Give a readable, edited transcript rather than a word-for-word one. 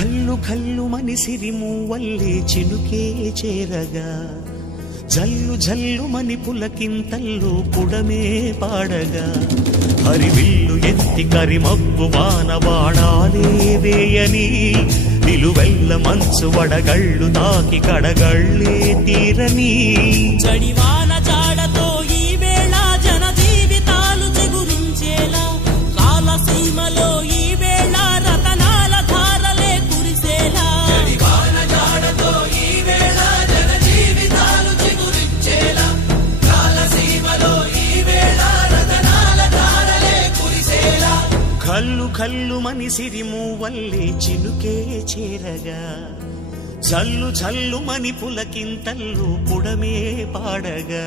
కల్లు కల్లు మని సిరిమూవల్లే చినుకే చేరగా జల్లు జల్లు మని పులకింతల్లు పుడమే పాడగా హరివిల్లు ఎత్తి కరిమబ్బు వానవాడాలే వేయని నిలువెల్ల మంచు వడగళ్ళు తాకి కడగళ్ళే తీరని జడివాన జాడతో ఈ వేళ జన జీవితాలు చిగురించేలా కాలసీమలో ఈ వేళ రతనాల ధారలే కురిసేలా జడివాన జాడతో ఈ వేళ జన జీవితాలు చిగురించేలా కాలసీమలో ఈ వేళ రతనాల ధారలే కురిసేలా కల్లు కల్లు మని సిరిమూవల్లే చినుకే చేరగా జల్లు జల్లు మని పులకింతల్లు పుడమే పాడగా